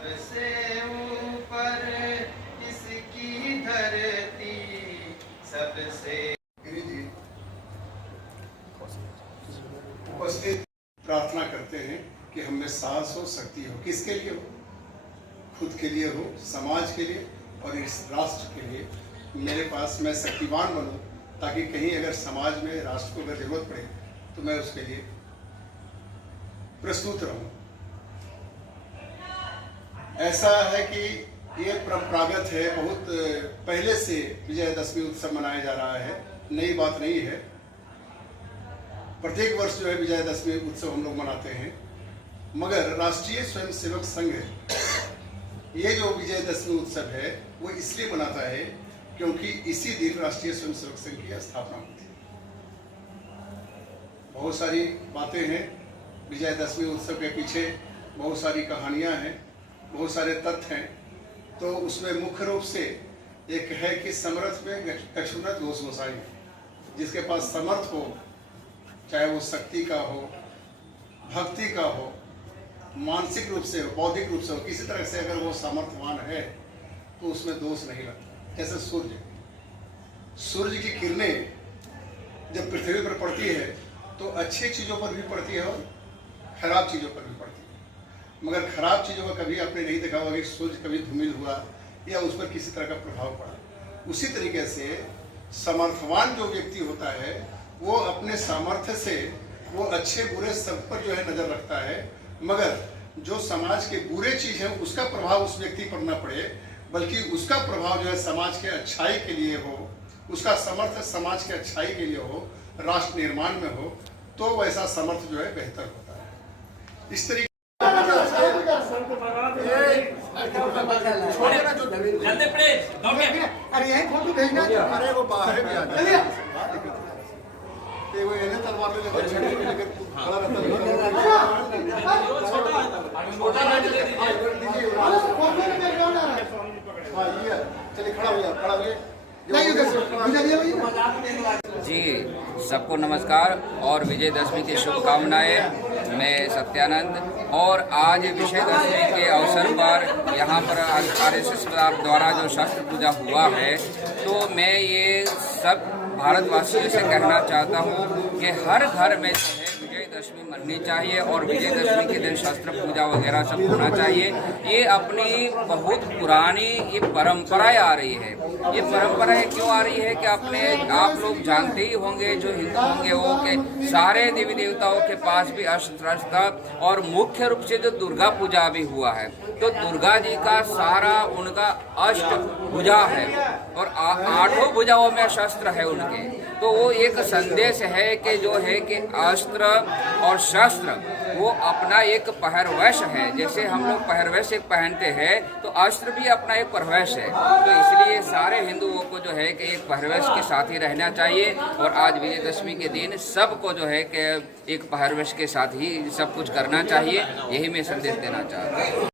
सबसे ऊपर इसकी धरती सबसे। उपस्थित प्रार्थना करते हैं कि हमें साहस हो, शक्ति हो। किसके लिए हो? खुद के लिए हो, समाज के लिए और इस राष्ट्र के लिए। मेरे पास मैं शक्तिवान बनूं ताकि कहीं अगर समाज में, राष्ट्र को अगर जरूरत पड़े तो मैं उसके लिए प्रस्तुत रहूं। ऐसा है कि ये परंपरागत है, बहुत पहले से विजयदशमी उत्सव मनाया जा रहा है, नई बात नहीं है। प्रत्येक वर्ष जो है विजयदशमी उत्सव हम लोग मनाते हैं, मगर राष्ट्रीय स्वयंसेवक संघ ये जो विजयदशमी उत्सव है वो इसलिए मनाता है क्योंकि इसी दिन राष्ट्रीय स्वयंसेवक संघ की स्थापना हुई थी। बहुत सारी बातें हैं विजयदशमी उत्सव के पीछे, बहुत सारी कहानियां हैं, बहुत सारे तथ्य हैं। तो उसमें मुख्य रूप से एक है कि समर्थ में कछुनत घोष गोसाई, जिसके पास समर्थ हो, चाहे वो शक्ति का हो, भक्ति का हो, मानसिक रूप से हो, बौद्धिक रूप से हो, किसी तरह से अगर वो सामर्थ्यवान है तो उसमें दोष नहीं लगता। जैसे सूर्य की किरणें जब पृथ्वी पर पड़ती है तो अच्छी चीज़ों पर भी पड़ती है और खराब चीज़ों पर भी पड़ती है, मगर खराब चीज़ों का कभी आपने नहीं देखा होगा कि सूर्य कभी धूमिल हुआ या उस पर किसी तरह का प्रभाव पड़ा। उसी तरीके से समर्थवान जो व्यक्ति होता है वो अपने सामर्थ्य से वो अच्छे बुरे सब पर जो है नजर रखता है, मगर जो समाज के बुरे चीज है उसका प्रभाव उस व्यक्ति पर न पड़े, बल्कि उसका प्रभाव जो है समाज के अच्छाई के लिए हो, उसका समर्थ समाज के अच्छाई के लिए हो, राष्ट्र निर्माण में हो, तो वैसा समर्थ जो है बेहतर होता है। इस तरीके तलवार जी, सबको नमस्कार और विजयदशमी की शुभकामनाएं। मैं सत्यानंद और आज विजयदशमी के अवसर पर यहाँ पर आरएसएस द्वारा जो शस्त्र पूजा हुआ है, तो मैं ये सब भारतवासियों से कहना चाहता हूँ कि हर घर में जो है विजयदशमी मननी चाहिए और विजयदशमी के दिन शस्त्र पूजा वगैरह सब होना चाहिए। ये अपनी बहुत पुरानी ये परंपराएं आ रही है। ये परंपराएं क्यों आ रही है कि आप लोग जानते ही होंगे, जो हिंदू होंगे वो के सारे देवी देवताओं के पास भी अस्त्र था और मुख्य रूप से जो दुर्गा पूजा भी हुआ है तो दुर्गा जी का सारा उनका अष्ट भुजा है और 8 भुजाओं में शस्त्र है उनके। तो वो एक संदेश है कि जो है कि अस्त्र और शस्त्र वो अपना एक पहरवेश है। जैसे हम लोग पहरवेश एक पहनते हैं तो अस्त्र भी अपना एक पहरवेश है। तो इसलिए सारे हिंदुओं को जो है कि एक पहरवेश के साथ ही रहना चाहिए और आज विजयदशमी के दिन सबको जो है कि एक पहरवेश के साथ ही सब कुछ करना चाहिए। यही मैं संदेश देना चाहता हूँ।